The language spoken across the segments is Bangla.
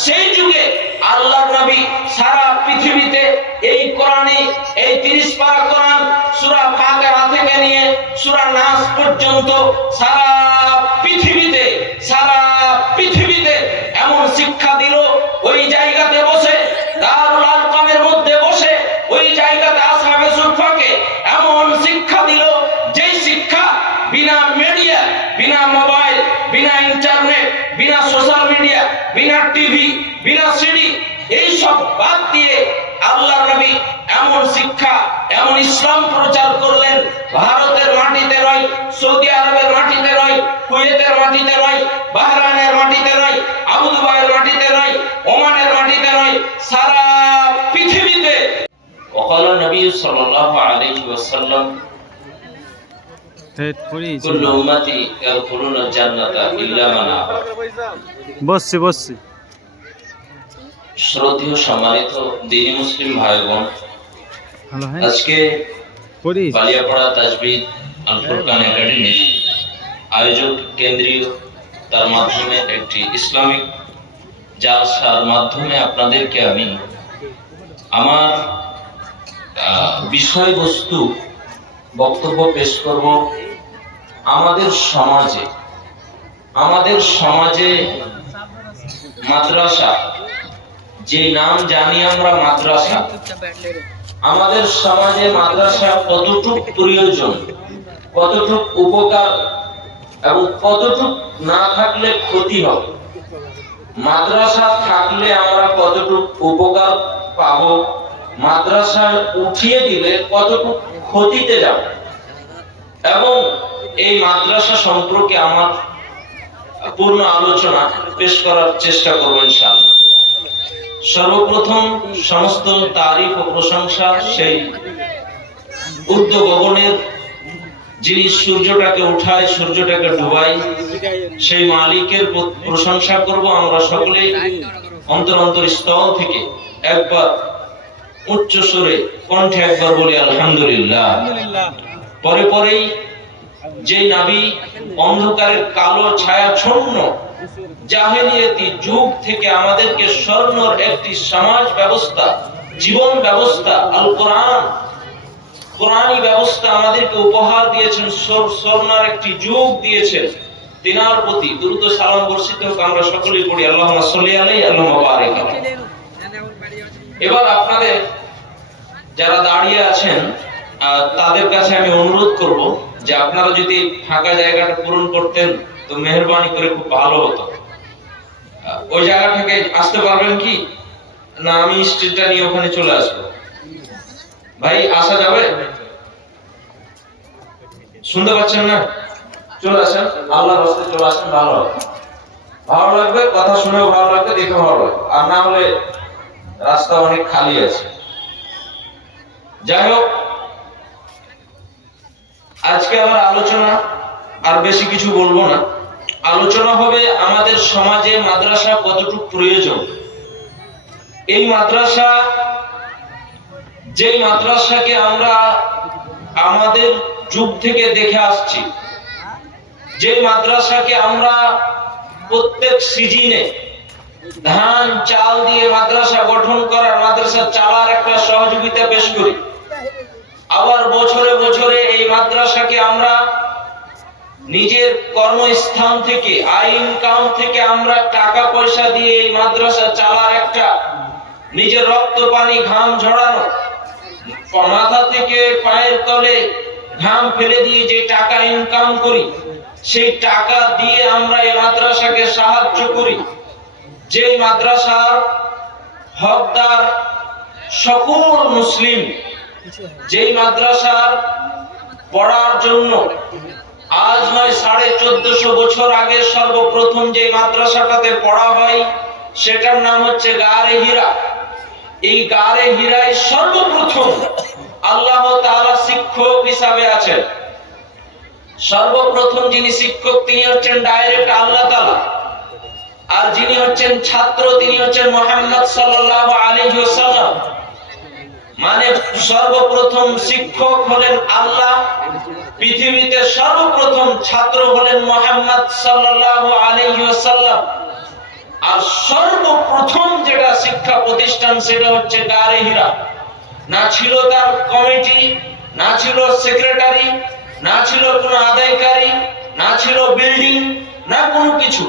সেই যুগে আল্লাহ নবী সারা পৃথিবীতে এই কোরআনে, এই 30 পারা কোরআন, সুরা ফাঁকা থেকে নিয়ে সুরা নাস পর্যন্ত সারা পৃথিবীতে বিনা সিডি এই সব বাদ দিয়ে আল্লাহ নবী এমন শিক্ষা এমন ইসলাম প্রচার করলেন ভারতের মাটিতে নয় সৌদি আরবের মাটিতে নয় কুয়েতের মাটিতে নয় বাহরাইনের মাটিতে নয় আবু দুবাইয়ের মাটিতে নয় ওমানের মাটিতে নয় সারা পৃথিবীতে وقال النبي صلى الله عليه وسلم হেড পড়িয়েছি كل أمتي يدخلون الجنة إلا من أبى বসছি বসছি শ্রদ্ধেয় সম্মানিত দিনী মুসলিম ভাই বোন হ্যাঁ। আজকে বালিয়াপাড়া তাজবিদ আল ফুরকান একাডেমির আয়োজক কেন্দ্রীয় তার মাধ্যমে একটি ইসলামিক জালসার মাধ্যমে আপনাদেরকে আমি আমার বিষয়বস্তু বক্তব্য পেশ করব আমাদের সমাজে। আমাদের সমাজে মাদ্রাসা যে নাম জানি আমরা মাদ্রাসা। আমাদের সমাজে মাদ্রাসা কতটুক প্রয়োজন, কতটুক উপকার এবং কতটুক না থাকলে ক্ষতি হবে? মাদ্রাসা থাকলে আমরা কতটুক উপকার পাব? মাদ্রাসা উঠিয়ে দিলে কতটুক ক্ষতিতে যাব? এবং এই মাদ্রাসা সম্পর্কে আমার পূর্ণ আলোচনা পেশ করার চেষ্টা করব ইনশাআল্লাহ। সর্বপ্রথম সমস্ত তারিফ ও প্রশংসা সেই উর্ধ গগনের যিনি সূর্যটাকে উঠায়, সূর্যটাকে ডুবায়, সেই মালিকের প্রশংসা করব আমরা সকলেই অন্তর অন্তর স্থল থেকে। একবার উচ্চ সুরে কণ্ঠে একবার বলি, আলহামদুলিল্লাহ। পরে পরেই যে নাবি অন্ধকারের কালো ছায়াচ্ছন্ন জাহেলিয়াতি যুগ থেকে আমাদেরকে স্বর্ণর একটি সমাজ ব্যবস্থা, জীবন ব্যবস্থা, আল কোরআন। কোরআনী ব্যবস্থা আমাদেরকে উপহার দিয়েছেন, স্বর- স্বর্ণার একটি যুগ দিয়েছেন। তিনার প্রতি দ্রুত সালাম বর্ষিত হোক, আমরা সকলেই পড়ি আল্লাহ সাল্লি আলাইহি, আল্লাহুম্মা বারিক এবার আপনাদের যারা দাঁড়িয়ে আছেন তাদের কাছে আমি অনুরোধ করব যে আপনারা যদি ফাঁকা জায়গাটা পূরণ করতেন, তো মেহরবানি করে খুব ভালো হতো। ওই জায়গা থেকে আসতে পারবেন কি? না, আমি স্ট্রিটটা নিয়ে ওখানে চলে আসব। ভাই, আসা যাবে? শুনতে পাচ্ছেন না? চলে আসেন। আল্লাহর রাস্তায় চলে আসেন, ভালো ভালো লাগবে, কথা শুনেও ভালো লাগবে, দেখে ভালো লাগবে। আর না হলে রাস্তা অনেক খালি আছে। যাই হোক, আজকে আমার আলোচনা, আর বেশি কিছু বলব না। আলোচনা হবে আমাদের সমাজে মাদ্রাসা কতটুকু প্রয়োজন। এই মাদ্রাসা, যেই মাদ্রাসাকে আমরা আমাদের যুগ থেকে দেখে আসছি যে মাদ্রাসাকে আমরা প্রত্যেক সিজনে ধান, চাল দিয়ে মাদ্রাসা গঠন করার মাদ্রাসা চালার একটা সহযোগিতা পেশ করি। আবার বছরে বছরে এই মাদ্রাসাকে আমরা নিজের কর্মস্থান থেকে আই ইনকাম থেকে আমরা টাকা পয়সা দিয়ে এই মাদ্রাসা চালার একটা নিজের রক্ত পানি ঘাম ঝরানো, মাথা থেকে পায়ের তলে ঘাম ফেলে দিয়ে যে টাকা ইনকাম করি, সেই টাকা দিয়ে আমরা এই মাদ্রাসাকে সাহায্য করি। যে মাদ্রাসার হকদার সকল মুসলিম, যেই মাদ্রাসার পড়ার জন্য আজ নয়, সাড়ে চোদ্দশো বছর আগে সর্বপ্রথম যে মাদ্রাসাটাতে পড়া হয়, সেটার নাম হচ্ছে গারে হীরা। এই গারে হীরায় সর্বপ্রথম আল্লাহ তাআলা শিক্ষক হিসাবে আছেন। সর্বপ্রথম যিনি শিক্ষক, তিনি হচ্ছেন ডাইরেক্ট আল্লাহ তাআলা। আর যিনি হচ্ছেন ছাত্র, তিনি হচ্ছেন মোহাম্মদ সাল্লাল্লাহু আলাইহি ওয়াসাল্লাম। মানে সর্বপ্রথম শিক্ষক হলেন আল্লাহ। পৃথিবীতে সর্বপ্রথম ছাত্র হলেন মোহাম্মদ সাল্লাল্লাহু আলাইহি ওয়াসাল্লাম। আর সর্বপ্রথম যেটা শিক্ষা প্রতিষ্ঠান সেটা হচ্ছে গারে হীরা। না ছিল তার কমিটি, না ছিল সেক্রেটারি, না ছিল কোনো আদায়কারী, না ছিল বিল্ডিং, না কোনো কিছু।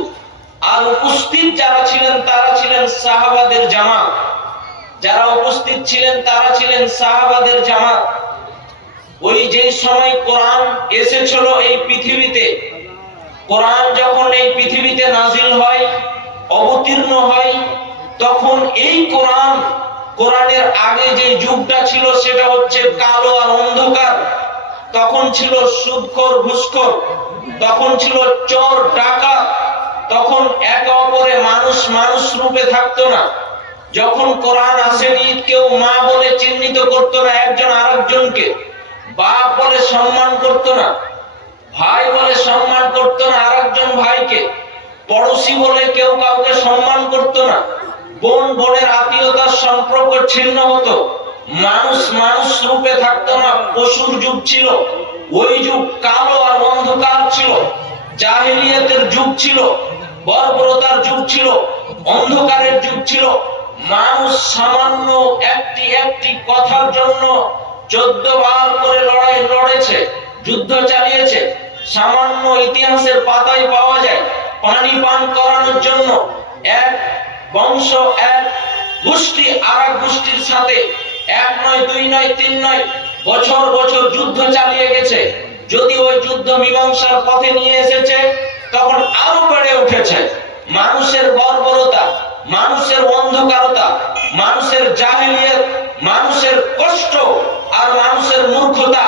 আর উপস্থিত যারা ছিলেন তারা ছিলেন সাহাবাদের জামাত। যারা উপস্থিত ছিলেন তারা ছিলেন সাহাবাদের জামাত। ওই যে সময় কোরআন এসেছিল এই পৃথিবীতে, কোরআন যখন এই পৃথিবীতে নাজিল হয়, অবতীর্ণ হয়, তখন এই কোরআন, কোরআনের আগে যে যুগটা ছিল সেটা হচ্ছে কালো আর অন্ধকার। তখন ছিল সুদখোর ঘুষখোর তখন ছিল চোর, ডাকাত, তখন একে অপরে মানুষ মানুষ রূপে থাকতো না। যখন কোরআন আসেনি, কেউ মা বলে চিহ্নিত করতো না একজন আরেকজনকে। বাপ বলে সম্মান করতো না, ভাই বলে সম্মান করতো না, আরেকজন ভাইকে, পড়োশি বলে কেউ কাউকে সম্মান করতো না। বোন বোনের আত্মীয়তার সম্পর্ক ছিন্ন হতো, মানুষ মানুষ রূপে থাকতো না, পশুর যুগ ছিল, ওই যুগ কালো আর অন্ধকার ছিল, জাহিলিয়াতের যুগ ছিল, বর্বরতার যুগ ছিল, অন্ধকারের যুগ ছিল, মানুষ সামান্য একটি একটি কথার জন্য চোদ্দ বার করে লড়াই লড়েছে, যুদ্ধ চালিয়েছে, সামান্য ইতিহাসের পাতায় পাওয়া যায়, পানি পান করানোর জন্য এক বংশ, এক গোষ্ঠী আর এক গোষ্ঠীর সাথে এক নয়, দুই নয়, তিন নয়, বছর বছর যুদ্ধ চালিয়ে গেছে। যদি ওই যুদ্ধ মীমাংসার পথে নিয়ে এসেছে, তখন আরও বেড়ে উঠেছে। মানুষের বর্বরতা মানুষের অন্ধকারতা, মানুষের জাহিলিয়ত, মানুষের কষ্ট আর মানুষের মূর্খতা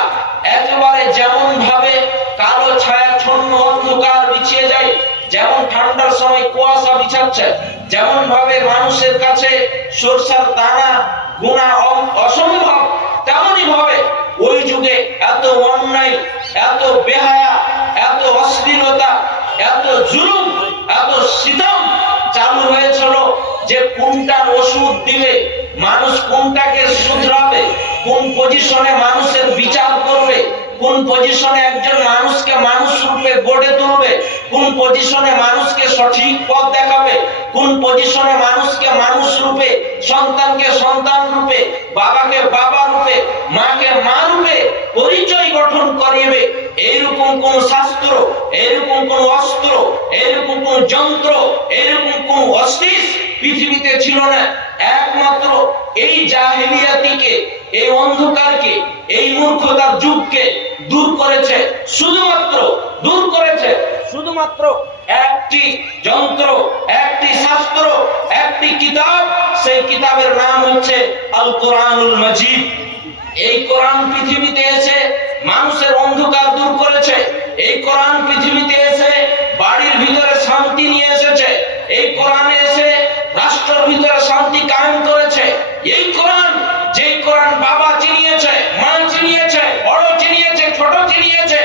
একেবারে যেমন ভাবে কালো ছায়াচ্ছন্ন অন্ধকার বিছিয়ে যায়, যেমন ঠান্ডার সময় কুয়াশা বিছাচ্ছে যেমন ভাবে মানুষের কাছে সরষার দানা গুণা অসম্ভব তেমনই ভাবে ওই যুগে এত অন্যায়, এত বেহায়া, এত অশ্লীলতা, এত জুলুম, এত সিতম চালু হয়েছিল যে কোনটা ওষুধ দিলে মানুষ কোনটাকে শুধরাবে, কোন পজিশনে মানুষের বিচার করবে, কোন পজিশনে একজন মানুষকে মানুষ রূপে গড়ে তুলবে, কোন পজিশনে মানুষকে সঠিক পথ দেখাবে, কোন পজিশনে মানুষকে মানুষ রূপে, সন্তানকে সন্তান রূপে, বাবাকে বাবা রূপে, মাকে মা রূপে পরিচয় গঠন করিবে এইরকম কোন শাস্ত্র, এরকম কোন অস্ত্র, এরকম কোন যন্ত্র, এরকম কোন অস্তিস পৃথিবীতে ছিল না। একমাত্র এই জাহেলিয়াতিকে, এই অন্ধকারকে, এই মূর্খতার যুগকে দূর করেছে, শুধুমাত্র দূর করেছে, শুধুমাত্র একটি যন্ত্র, একটি শাস্ত্র, একটি কিতাব, সেই কিতাবের নাম হচ্ছে আল কোরআনুল মজিদ। এই কোরআন পৃথিবীতে এসে মানুষের অন্ধকার দূর করেছে। এই কোরআন পৃথিবীতে এসে বাড়ির ভিতরে শান্তি নিয়ে এসেছে। এই কোরআনে এসে রাষ্ট্রের ভিতরে শান্তি কায়েম করেছে। এই কোরআন যেই কোরআন বাবা চিনিয়েছে, মা চিনিয়েছে, বড় চিনিয়েছে, ছোট চিনিয়েছে,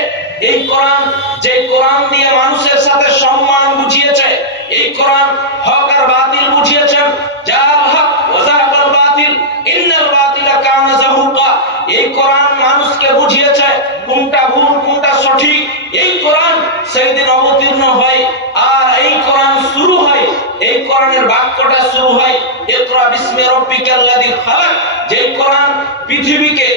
এই কোরআন যে কোরআন দিয়ে মানুষের সাথে সম্মান বুঝিয়েছে, এই কোরআন হক আর বাতিল বুঝিয়েছেন। জাল হক ওয়াজাহাকাল বাতিল, ইন্নাল বাতিলা কানা যাহুকা এই কোরআন বুঝিয়েছে, কোনটা ভুল, কোনটা সঠিক, এই কোরআন সেই দিন অবতীর্ণ হয়, আর এই কোরআন শুরু হয়, এই কোরআনের বাক্যটা শুরু হয়, ইকরা বিসমি রাব্বিকাল্লাযী খালাক, যেই কোরআন পৃথিবীকে,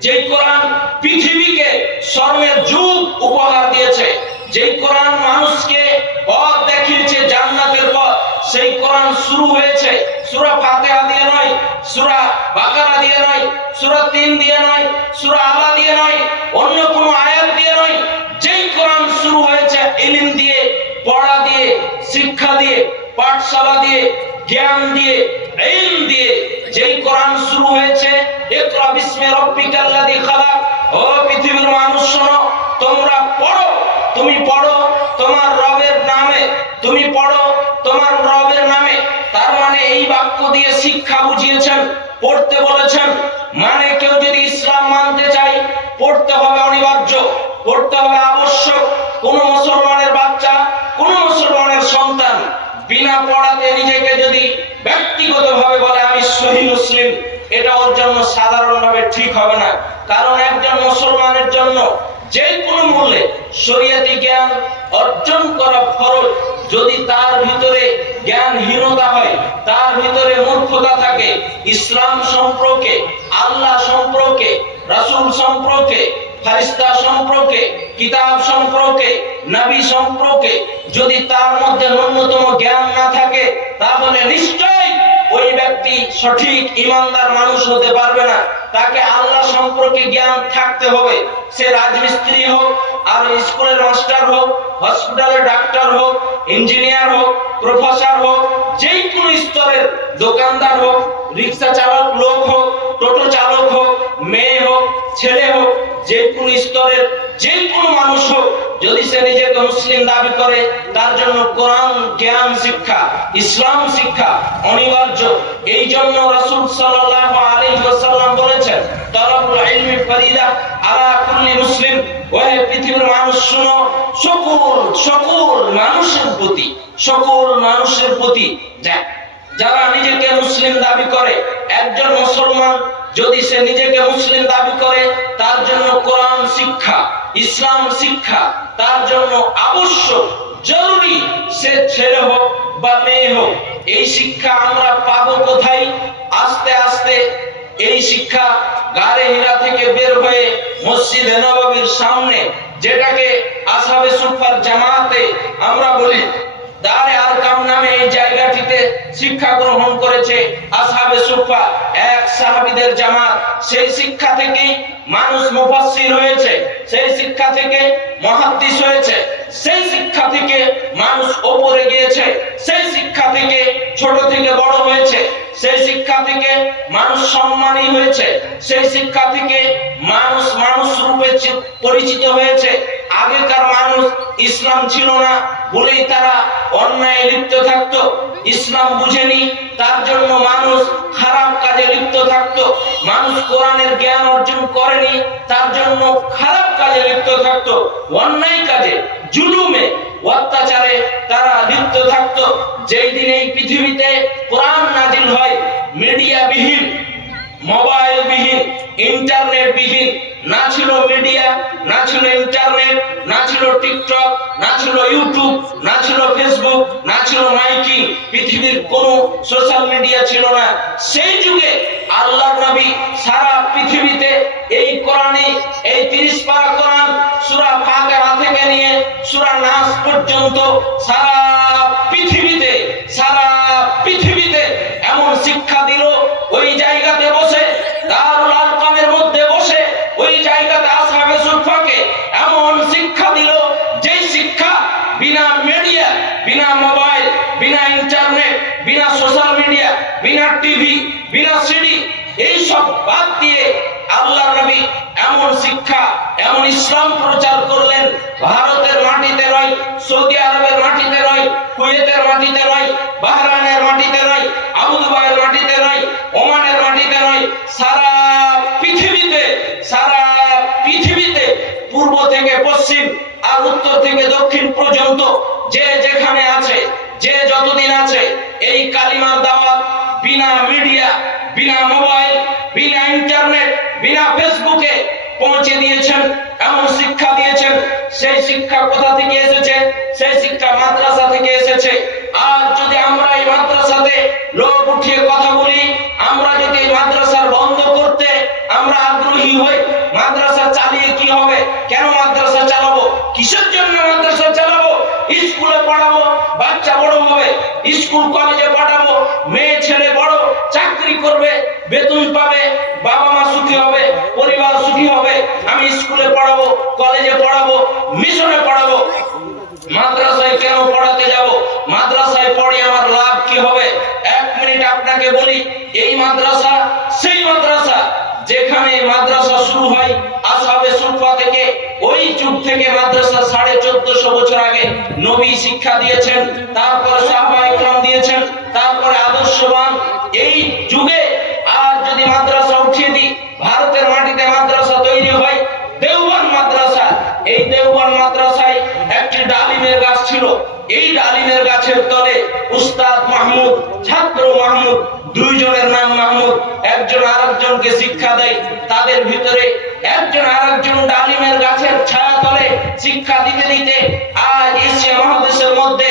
যেই কোরআন পৃথিবীকে স্বর্ণের যুগ উপহার দিয়েছে, যেই কোরআন মানুষকে পথ দেখিয়েছে, জান্নাতের পথ, সেই কোরআন শুরু হয়েছে সূরা ফাতিহা দিয়ে নয়, সুরা বাকারা দিয়ে নয়, সুরা তিন দিয়ে নয়, সুরা আলা দিয়ে নয়, অন্য কোনো আয়াত দিয়ে নয়। যেই কোরআন শুরু হয়েছে, ইলম দিয়ে, পড়া দিয়ে, শিক্ষা দিয়ে, পাঠশালা দিয়ে, জ্ঞান দিয়ে, ইলম দিয়ে যেই কোরআন শুরু হয়েছে, ইকরা বিসমি রাব্বিকাল্লাযী খালাক। ও পৃথিবীর মানুষ, শোনো, তোমরা পড়ো, তুমি পড়ো তোমার রবের নামে, তুমি পড়ো তোমার রবের নামে। তার মানে এই বাক্য দিয়ে শিক্ষা বুঝিয়েছেন, পড়তে বলেছেন। মানে কেউ যদি ইসলাম মানতে চায়, পড়তে হবে অনিবার্য, পড়তে হবে আবশ্যক। কোন মুসলমানের বাচ্চা, কোন মুসলমানের সন্তান বিনা পড়াতে নিজেকে যদি ব্যক্তিগতভাবে বলে, আমি সহি মুসলিম এটা ওর জন্য সাধারণভাবে ঠিক হবে না। কারণ একজন মুসলমানের জন্য যে কোনো মূল্যে শরিয়াতি জ্ঞান অর্জন করা ফরজ। যদি তার ভিতরে জ্ঞানহীনতা হয়, তার ভিতরে মূর্খতা থাকে, ইসলাম সম্পর্কে, আল্লাহ সম্পর্কে, রাসূল সম্পর্কে, ফারিস্তা সম্পর্কে, কিতাব সম্পর্কে, নবী সম্পর্কে যদি তার মধ্যে ন্যূনতম জ্ঞান না থাকে, তাহলে নিশ্চয়ই ওই ব্যক্তি সঠিক, ইমানদার মানুষ হতে পারবে না। তাকে আল্লাহ সম্পর্কে জ্ঞান থাকতে হবে। সে রাজমিস্ত্রি হোক, আর স্কুলের মাস্টার হোক, হসপিটালের ডাক্তার হোক, ইঞ্জিনিয়ার হোক, প্রফেসর হোক যেই কোনো স্তরের দোকানদার হোক, রিক্সা চালক লোক হোক, টোটো চালক হোক, মেয়ে হোক, ছেলে হোক যে কোনো স্তরের যে কোনো মানুষ হোক, যদি সে নিজেকে মুসলিম দাবি করে, তার জন্য কোরআন, জ্ঞান, শিক্ষা, ইসলাম শিক্ষা অনিবার্য। এই জন্য রাসূল সাল্লাল্লাহু আলী ওয়াসাল্লাম বলেছেন তালাবুল ইলমি ফরিদা আলা কুল্লি মুসলিম, ওহে পৃথিবীর মানুষ শুনো, সকল সকল মানুষের প্রতি, সকল মানুষের প্রতি যারা নিজেকে মুসলিম দাবি করে, একজন মুসলমান যদি সে নিজেকে মুসলিম দাবি করে, তার জন্য কোরআন শিক্ষা, ইসলাম শিক্ষা, তার জন্য আবশ্যক, জরুরি সে ছেলে হোক বা মেয়ে হোক, এই শিক্ষা আমরা পাবো কোথায়? আস্তে আস্তে এই শিক্ষা গারে হীরা থেকে বের হয়ে মসজিদে নববীর সামনে যেটাকে আসাবে সুফার জামাতে আমরা বলি, দারে আরকাম নামে এই জায়গাটিতে শিক্ষা গ্রহণ করেছে আসহাবে সুফা এক সাহাবীদের জামাত। সেই শিক্ষা থেকেই মানুষ মুফাসসির হয়েছে, সেই শিক্ষা থেকে মুহাদ্দিস হয়েছে, সেই শিক্ষা থেকে মানুষ ওপরে গিয়েছে, সেই শিক্ষা থেকে ছোট থেকে বড় হয়েছে। সেই শিক্ষা থেকে মানুষ সম্মানী হয়েছে। সেই শিক্ষা থেকে মানুষ মানুষ রূপে পরিচিত হয়েছে। আগেকার মানুষ ইসলাম ছিল না বলেই তারা অন্যায় লিপ্ত থাকতো। ইসলাম বুঝেনি, তার জন্য মানুষ খারাপ কাজে লিপ্ত থাকতো। মানুষ কোরআনের জ্ঞান অর্জন করেনি, তার জন্য খারাপ কাজে লিপ্ত থাকতো। অন্যায় কাজে, জুলুমে, অত্যাচারে তারা লিপ্ত থাকতো। যেই দিন এই পৃথিবীতে কোরআন নাজিল হয় মিডিয়া বিহীন মোবাইল বিহীন না ছিল মিডিয়া না ছিল ইন্টারনেট না ছিল টিকটক না ছিল ইউটিউব না ছিল ফেসবুক না ছিল পৃথিবীর সোশ্যাল মিডিয়া ছিল না। সেই যুগে আল্লাহ নবী সারা পৃথিবীতে এই কোরআনে, এই তিরিশ পারা কোরআন সূরা ফাতিহা থেকে নিয়ে সূরা নাস পর্যন্ত সারা পৃথিবীতে, সারা বিনা মোবাইল, বিনা ইন্টারনেট, বিনা সোশ্যাল মিডিয়া, বিনা টিভি, বিনা সিডি এই সব বাদ দিয়ে আল্লাহ নবী এমন শিক্ষা, এমন ইসলাম প্রচার করলেন। ভারতের মাটিতে নয়, সৌদি আরবের মাটিতে নয়, কুয়েতের মাটিতে নয় বাহরানের মাটিতে নয় আবু দুবাইয়ের মাটিতে নয়, ওমানের মাটিতে নয়, সারা পৃথিবীতে সারা পৃথিবীতে পূর্ব থেকে পশ্চিম আর উত্তর থেকে দক্ষিণ পর্যন্ত যতদিন আছে। এই কালিমার দাওয়াত বিনা মিডিয়া, বিনা মোবাইল, বিনা ইন্টারনেট, বিনা ফেসবুকে পৌঁছে দিয়েছেন, এমন শিক্ষা দিয়েছেন। সেই শিক্ষা কোথা থেকে এসেছে? সেই শিক্ষা মাদ্রাসা থেকে এসেছে। স্কুলে পড়াবো, কলেজে পড়াবো, মিশনে পড়াবো। মাদ্রাসায় কেন পড়াতে যাব? মাদ্রাসায় পড়ে আমার লাভ কি হবে? এক মিনিট আপনাকে বলি, এই মাদ্রাসা সেই মাদ্রাসা যেখানে মাদ্রাসা শুরু হয় আসহাবে সুফা থেকে। ওই যুগ থেকে মাদ্রাসা সাড়ে চোদ্দশো বছর আগে নবী শিক্ষা দিয়েছেন। তারপরে গাছের তলে উস্তাদ মাহমুদ, ছাত্র মাহমুদ, দুইজনের নাম মাহমুদ, একজন আরেকজনকে শিক্ষা দেয়। তাদের ভিতরে একজন আরেকজন ডালিমের গাছের ছায়া তলে শিক্ষা দিতে দিতে আজ এশিয়া মহাদেশের মধ্যে,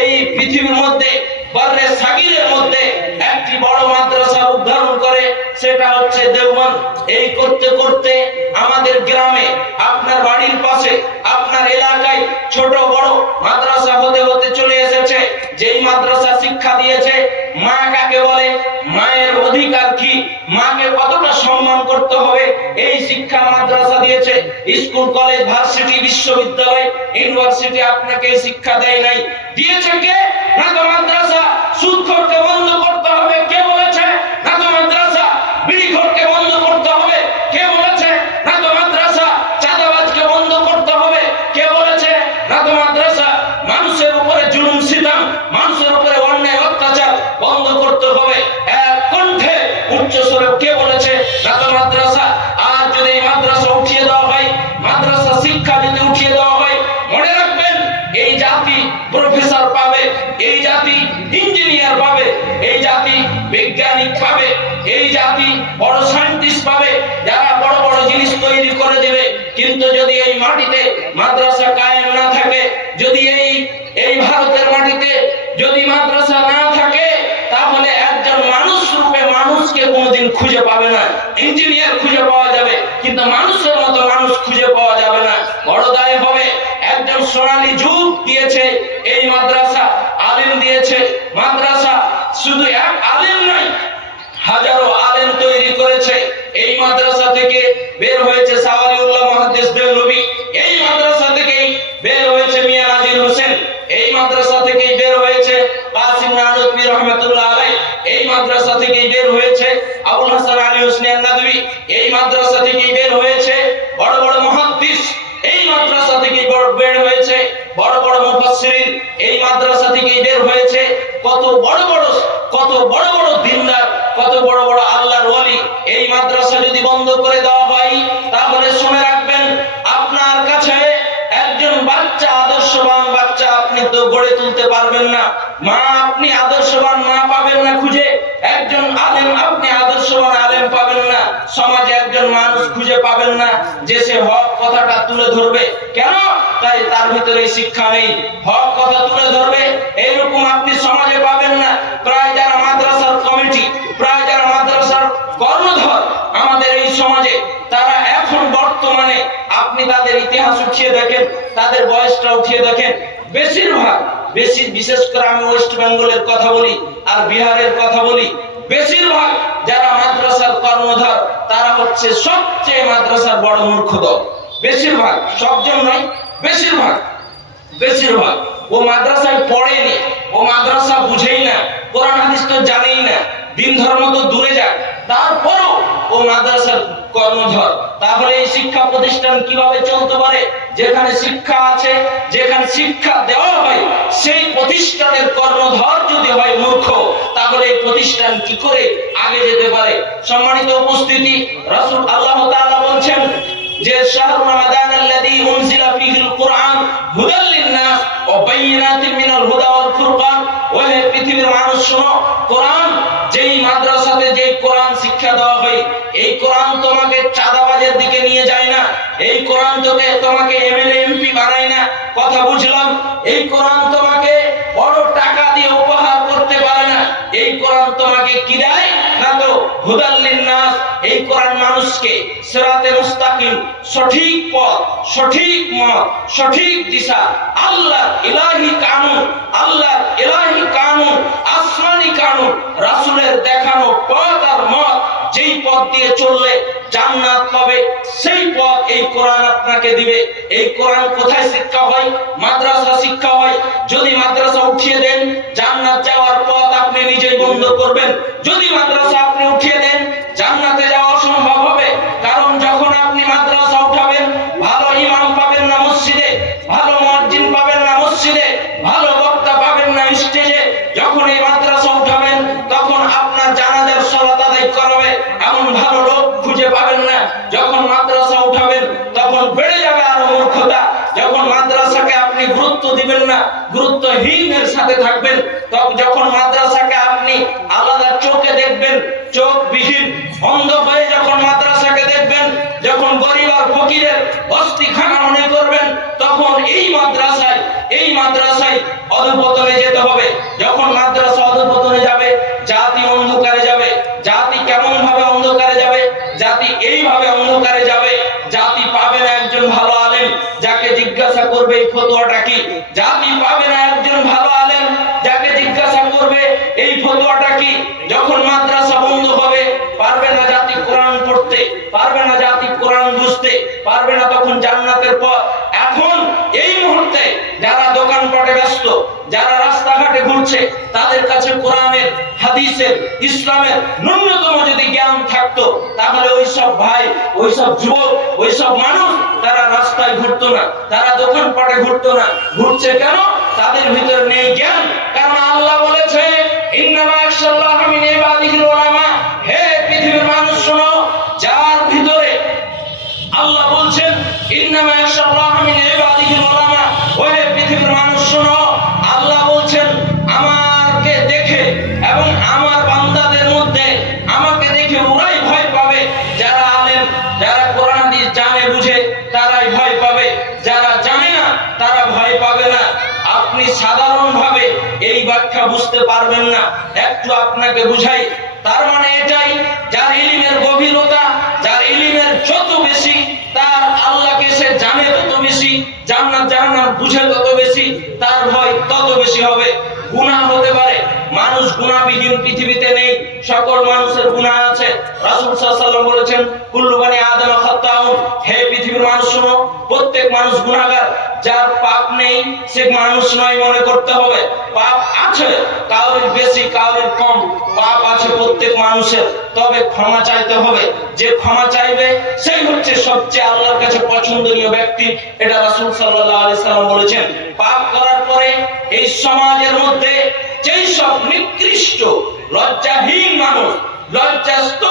এই পৃথিবীর মধ্যে, বর্রে সাগিরের মধ্যে একটি বড় মাদ্রাসা উদ্ধারণ করে সেটা হচ্ছে দেওবন্দ। এই করতে করতে আমাদের গ্রামে, আপনার বাড়ির পাশে, আপনার এলাকায় ছোট বড় মাদ্রাসা হতে হতে চলে এসেছে। যেই মাদ্রাসা শিক্ষা দিয়েছে, মা কাকে বলে? মায়ের অধিকার কি? মাকে কতটা সম্মান করতে হবে? এই শিক্ষা মাদ্রাসা দিয়েছে। স্কুল, কলেজ, ভার্সিটি, বিশ্ববিদ্যালয়, ইউনিভার্সিটি আপনাকে শিক্ষা দেয় নাই। দিয়েছে কে? না তো মাদ্রাসা বন্ধ করতে এই জাতি বৈজ্ঞানিক পাবে এই জাতি বড় সায়েন্টিস্ট পাবে যারা বড় বড় জিনিস তৈরি করে দেবে। কিন্তু যদি এই মাটিতে মাদ্রাসা কায়েম না থাকে, যদি এই এই ভারতের মাটিতে যদি মাদ্রাসা না থাকে, তাহলে একজন মানুষ রূপে মানুষকে কোনোদিন খুঁজে পাবে না। ইঞ্জিনিয়ার খুঁজে পাওয়া যাবে, কিন্তু মানুষের মতো মানুষ খুঁজে পাওয়া যাবে না। বড় দায় হবে, একজন সোনালী যুগ দিয়েছে, এই মাদ্রাসা আলিম দিয়েছে। মাদ্রাসা শুধু এক যে সে হক কথাটা তুলে ধরবে। কেন? তাই তার ভিতরে শিক্ষা নেই। হক কথা তুলে ধরবে, এইরকম আপনি সমাজে পাবেন না। প্রায় যারা মাদ্রাসার কমিটি, প্রায় যারা মাদ্রাসার কর্ণধর আমাদের এই সমাজে, তারা এখন বর্তমানে আপনি তাদের ইতিহাস উঠিয়ে দেখেন, তাদের বয়সটা উঠিয়ে দেখেন। বেশিরভাগ, বেশি, বিশেষ করে আমি ওয়েস্ট বেঙ্গলের কথা বলি আর বিহারের কথা বলি বেশিরভাগ যারা মাদ্রাসার কর্মধার তারা হচ্ছে সবচেয়ে মাদ্রাসার বড় মূর্খ দল। বেশিরভাগ, সবজন নয়, বেশিরভাগ বেশিরভাগ। ও মাদ্রাসায় পড়েনি, ও মাদ্রাসা বুঝেই না, কোরআন হাদিস তো জানেই না দিন ধর্ম তো দূরে যাক। তারপরও ও মাদ্রাসার কর্ণধর তাহলে এই শিক্ষা প্রতিষ্ঠান কীভাবে চলতে পারে? যেখানে শিক্ষা আছে, যেখানে শিক্ষা দেওয়া হয়, সেই প্রতিষ্ঠানের কর্ণধর যদি হয় মূর্খ, তাহলে এই প্রতিষ্ঠান কি করে আগে যেতে পারে? সম্মানিত উপস্থিতি, রাসূল আল্লাহ তাআলা বলছেন যে শাহরু রমাদান আল্লাযী উনজিলা ফীহিল কুরআন হুদাল লিন-নাস ওয়া বাইয়িনাতিন মিনাল হুদা ওয়াল ফুরকান। ও হে পৃথিবীর মানুষ, শোনো, কোরআন, যেই মাদ্রাসাতে যেই কোরআন শিক্ষা দেওয়া হয়, এই কোরআন তোমাকে চাঁদাবাজের দিকে নিয়ে যায় না, এই কোরআন তোকে তোমাকে এমএলএ, এমপি বানায় না, কথা বুঝলাম, এই কোরআন তোমাকে বড় এই কোরআন মানুষকে সিরাতে মুস্তাকিম, সঠিক পথ, সঠিক মত, সঠিক দিশা আল্লাহ ইলাহি কানুন আল্লাহ ইলাহি কানুন আসমানি কানুন রাসূলের দেখানো পথ আর পথ দিয়ে চললে জান্নাত পাবে। সেই পথ এই কোরআন আপনাকে দিবে। এই কোরআন কোথায় শিক্ষা হয়? মাদ্রাসা শিক্ষা হয়। যদি মাদ্রাসা উঠিয়ে দেন, জান্নাত যাওয়ার পথ আপনি নিজেই বন্ধ করবেন। যদি মাদ্রাসা আপনি উঠিয়ে দেন দিবেন না গুরুত্বহীনের সাথে থাকবেন। যখন মাদ্রাসাকে আপনি আলাদা চোখে দেখবেন চোখ বিহীন অন্ধ হয়ে যখন মাদ্রাসাকে দেখবেন, যখন গরিব আর ফকিরের অস্থি মনে করবেন, তখন এই মাদ্রাসায় এই মাদ্রাসায় অধপতনে যেতে হবে। যখন মাদ্রাসা অধপতনে যাবে, জাতি অন্ধকারে যাবে, জাতি কেমন ভাবে অন্ধকারে যাবে, জাতি এইভাবে অন্ধকারে যাবে, জাতি পাবে না একজন ভালো আলেম যাকে জিজ্ঞাসা করবে এই ফতোয়াটা কি? পড়তে পারবে না জাতি কোরআন বুঝতে, পারবে না তখন জান্নাতের পথ। এখন এই মুহূর্তে যারা দোকানপাটে ব্যস্ত, যারা রাস্তাঘাটে ঘুরছে, তাদের কাছে কোরআনের, হাদিসের, ইসলামের ন্যূনতম যদি জ্ঞান থাকতো, তাহলে ওই সব ভাই ওই সব যুবক ওই সব মানুষ, তারা রাস্তায় ঘুরতো না, তারা দোকানপাটে ঘুরতো না। ঘুরছে কেন? তাদের ভিতর নেই জ্ঞান। কারণ আল্লাহ বলেছে, ইন্নামা ইয়াখশাল্লাহ মিন ইবাদিহিল উলামা এই বুঝতে পারবেন না। একটু আপনাকে বুঝাই, তার মানে এটাই, যার ইলিমের গভীরতা, যার ইলিমের যত বেশি গুনাহ হতে পারে। মানুষ গুণাবিহীন পৃথিবীতে নেই। সকল মানুষের গুনাহ আছে। রাসূল সাল্লাল্লাহু বলেছেন, কুল্লু বানি আদম হে পৃথিবীর মানুষ শোনো, প্রত্যেক মানুষ গুনাহগার। যার পাপ নেই, সে মানুষ নয় মনে করতে হবে। পাপ আছে, কাউরির বেশি, কাউরির কম। পাপ আছে প্রত্যেক মানুষের। তবে ক্ষমা চাইতে হবে। যে ক্ষমা চাইবে, সেই হচ্ছে সবচেয়ে আল্লাহর কাছে পছন্দনীয় ব্যক্তি। এটা রাসূল সাল্লাল্লাহু আলাইহি সাল্লাম বলেছেন। পাপ করার পরে এই সমাজের মধ্যে যেই সব নিকৃষ্ট লজ্জাহীন মানুষ লজ্জাস্ত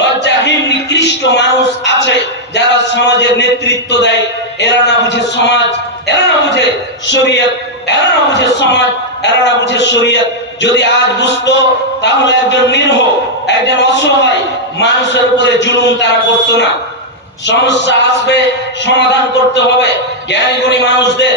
লজ্জাহীন নিকৃষ্ট মানুষ আছে যারা সমাজের নেতৃত্ব দেয়। এরা না বুঝে সমাজ, এরা না বুঝে শরীয়ত, এরা না বুঝে সমাজ, এরা না বুঝে শরীয়ত। যদি আজ বুঝতো, তাহলে একজন নির্ভ একজন অসহায় মানুষের উপরে জুলুম তারা করতো না। সমস্যা আসবে, সমাধান করতে হবে। জ্ঞানী গুণী মানুষদের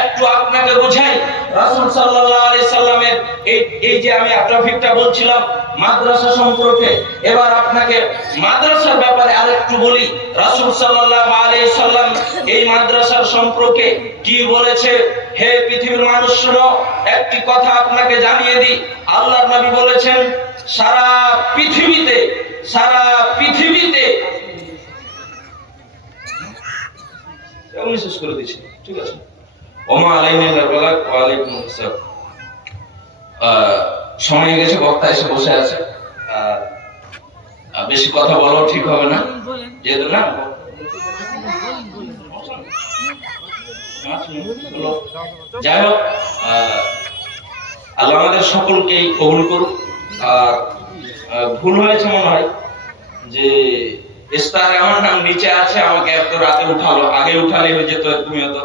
একটু আপনাকে বুঝাই, রাসূল সাল্লাল্লাহু আলাইহি সাল্লামের এই এই যে আমি টপিকটা বলছিলাম মাদ্রাসা সম্পর্কে, এবার আপনাকে মাদ্রাসার ব্যাপারে আরেকটু বলি। রাসূল সাল্লাল্লাহু আলাইহি সাল্লাম এই মাদ্রাসার সম্পর্কে কি বলেছে? হে পৃথিবীর মানুষ একটি কথা আপনাকে জানিয়ে দিই। আল্লাহর নবী বলেছেন, সারা পৃথিবীতে সারা পৃথিবীতে শেষ করে ঠিক আছে? ওমা আসসালাম। সময় গেছে, বক্তা এসে বসে আছে। বেশি কথা ঠিক হবে না। যেহেতু না, যাই হোক আল্লাহ আমাদের সকলকেই কবুল করুক। আর ভুল হয়েছে মনে হয় যে ইস্তারে আমার নাম নিচে আছে আমাকে এত রাতে উঠালো আগে উঠালে হয়ে যেত তুমি হতো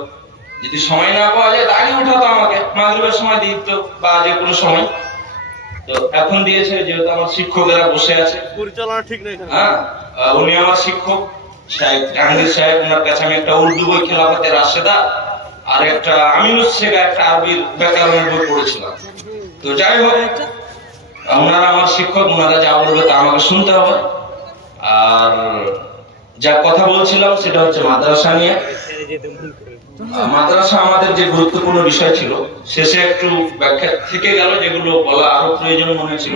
যদি সময় না পাওয়া যায় আগে উঠাতো আমাকে। মাগরিবের সময় দিত বা যে কোনো সময়। তো এখন দিয়েছে যেহেতু আমার শিক্ষকেরা বসে আছে। পরিচালনা ঠিক নেই হ্যাঁ উনি আমার শিক্ষক সাহেব জাহাঙ্গীর সাহেব। ওনার কাছে আমি একটা উর্দু বই খেলাফতে রাশেদা আর একটা আমিনুস শেখা একটা আরবির ব্যাকরণের বই পড়েছিলাম। তো যাই হোক ওনারা আমার শিক্ষক ওনারা যা বলবে তা আমাকে শুনতে হবে। আর যা কথা বলছিলাম সেটা হচ্ছে মাদ্রাসা নিয়ে। মাদ্রাসা আমাদের যে গুরুত্বপূর্ণ বিষয় ছিল, শেষে একটু ব্যাখ্যা থেকে গেল যেগুলো বলা আরও প্রয়োজন মনে ছিল।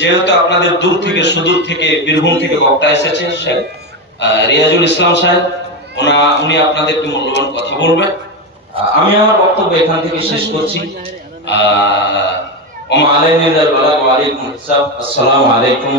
যেহেতু আপনাদের দূর থেকে, সুদূর থেকে, বীরভূম থেকে বক্তা এসেছে স্যার রিয়াজুল ইসলাম সাহেব ওনা, উনি আপনাদেরকে মূল্যবান কথা বলবেন। আমি আমার বক্তব্য এখান থেকে শেষ করছি। ওমা আলাইকুম আসসালাম। আলাইকুম